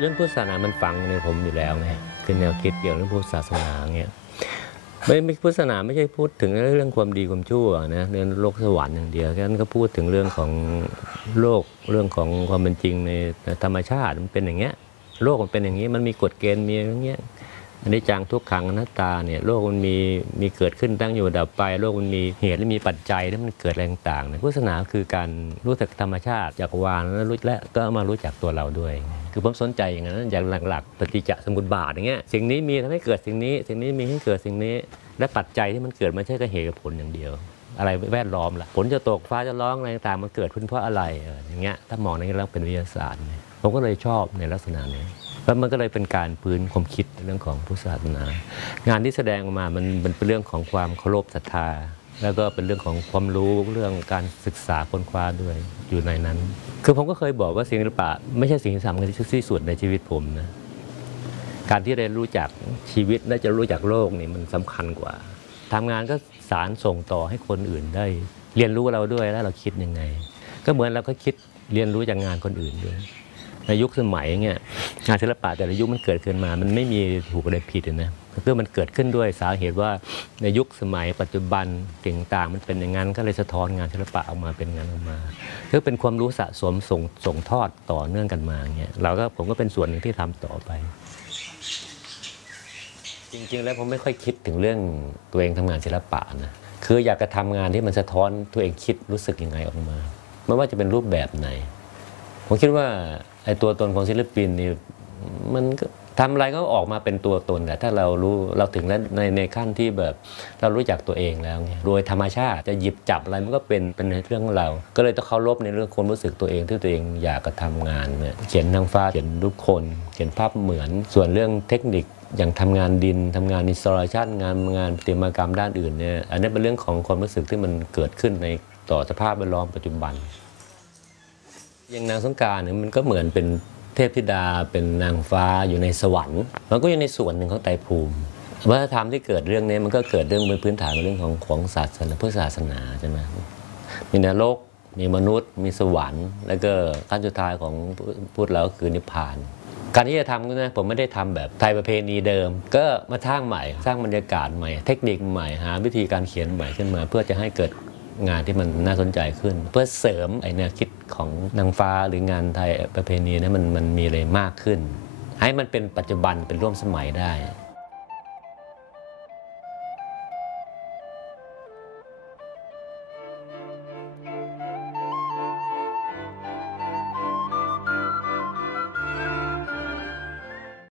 เรื่องพุทธศาสนามันฝังในผมอยู่แล้วไงคือแนวคิดเกี่ยวกับเรื่องพุทธศาสนาเงี้ยไม่ไม่พุทธศาสนาไม่ใช่พูดถึงเรื่องความดีความชั่วนะเรื่องโลกสวรรค์อย่างเดียวแค่นั้นก็พูดถึงเรื่องของโลกเรื่องของความเป็นจริงในธรรมชาติมันเป็นอย่างเงี้ยโลกมันเป็นอย่างนี้มันมีกฎเกณฑ์มีอย่างเงี้ย อันนี้จังทุกขังอนัตตาเนี่ยโลกมันมีมีเกิดขึ้นตั้งอยู่ดับไป โลกมันมีเหตุและมีปัจจัยแล้วมันเกิดอะไรต่างๆเนี่ยพุทธศาสนาคือการรู้จักธรรมชาติจักรวาลแล้วรู้และก็มารู้จักตัวเราด้วย คือผมสนใจอย่างนั้นอย่างหลักๆปฏิจจสมุปบาทอย่างเงี้ยสิ่งนี้มีทำให้เกิดสิ่งนี้ สิ่งนี้มีให้เกิดสิ่งนี้ และปัจจัยที่มันเกิดไม่ใช่แค่เหตุกับผลอย่างเดียวอะไรแวดล้อมล่ะฝนจะตกฟ้าจะร้องอะไรต่างมันเกิดขึ้นเพราะอะไรอย่างเงี้ยถ้ามองในแล้วเป็นวิทยาศาสตร์ ผมก็เลยชอบในลักษณะนี้ แล้วมันก็เลยเป็นการพื้นความคิดในเรื่องของพุทธศาสนา งานที่แสดงออกมามันมันเป็นเรื่องของความเคารพศรัทธา แล้วก็เป็นเรื่องของความรู้เรื่องการศึกษาค้นคว้าด้วยอยู่ในนั้น คือผมก็เคยบอกว่าศิลปะ ไม่ใช่สิ่งที่สำคัญที่สุดในชีวิตผมนะการที่ได้รู้จักชีวิตและจะรู้จักโลกนี่มันสำคัญกว่าทำงานก็สารส่งต่อให้คนอื่นได้ เรียนรู้เราด้วยแล้วเราคิดยังไง ก็เหมือนเราก็คิดเรียนรู้จากงานคนอื่นด้วย ในยุคสมัยเงี้ยงานศิลปะแต่ละยุคมันเกิดขึ้นมา มันไม่มีถูกอะไรผิดนะคือมันเกิดขึ้นด้วยสาเหตุว่าในยุคสมัยปัจจุบันสิ่งต่างมันเป็นอย่างนั้นก็เลยสะท้อนงานศิลปะออกมาเป็นงานออกมาคือเป็นความรู้สะสมส่งส่งทอดต่อเนื่องกันมาเงี้ยเราก็ผมก็เป็นส่วนหนึ่งที่ทำต่อไป จริงๆ แล้วผมไม่ค่อยคิดถึงเรื่องตัวเองทำงานศิลปะนะคืออยากจะทำงานที่มันสะท้อนตัวเองคิดรู้สึกยังไงออกมา ไม่ว่าจะเป็นรูปแบบไหน ผมคิดว่า ไอ้ตัวตนของศิลปินนี่มันก็ทำอะไรก็ออกมาเป็นตัวตนแต่ถ้าเรารู้เราถึงแล้วในในขั้นที่แบบเรารู้จักตัวเองแล้วไงโดยธรรมชาติจะหยิบจับอะไรมันก็เป็นเป็นเรื่องของเรา ก็เลยต้องเคารพในเรื่องความรู้สึกตัวเองที่ตัวเองอยากกระทำงานเนี่ยเขียนนางฟ้าเขียนรูปคน เขียนภาพเหมือนส่วนเรื่องเทคนิคอย่างทำงานดินทำงานอินสตาเลชันงานงานประติมากรรมด้านอื่นเนี่ยอันนี้เป็นเรื่องของความรู้สึกที่มันเกิดขึ้นในต่อสภาพแวดล้อมปัจจุบัน อย่างนางสงการเนี่ยมันก็เหมือนเป็นเทพธิดาเป็นนางฟ้าอยู่ในสวรรค์ มันก็อยู่ในส่วนหนึ่งของไตรภูมิวัฒนธรรมที่เกิดเรื่องนี้มันก็เกิดเรื่องบนพื้นฐานเรื่องของของศาสนาพุทธศาสนาใช่ไหมมีนรกมีมนุษย์ มีสวรรค์ แล้วก็ขั้นสุดท้ายของพูดแล้วคือนิพพาน การที่จะทำก็นะผมไม่ได้ทำแบบไทยประเพณีเดิม ก็มาสร้างใหม่ สร้างบรรยากาศใหม่ เทคนิคใหม่หาวิธีการเขียนใหม่ขึ้นมา เพื่อจะให้เกิด งานที่มันน่าสนใจขึ้น เพื่อเสริมไอแนวคิดของนางฟ้าหรืองานไทยประเพณีนั้นมันมันมีอะไรมากขึ้น ให้มันเป็นปัจจุบันเป็นร่วมสมัยได้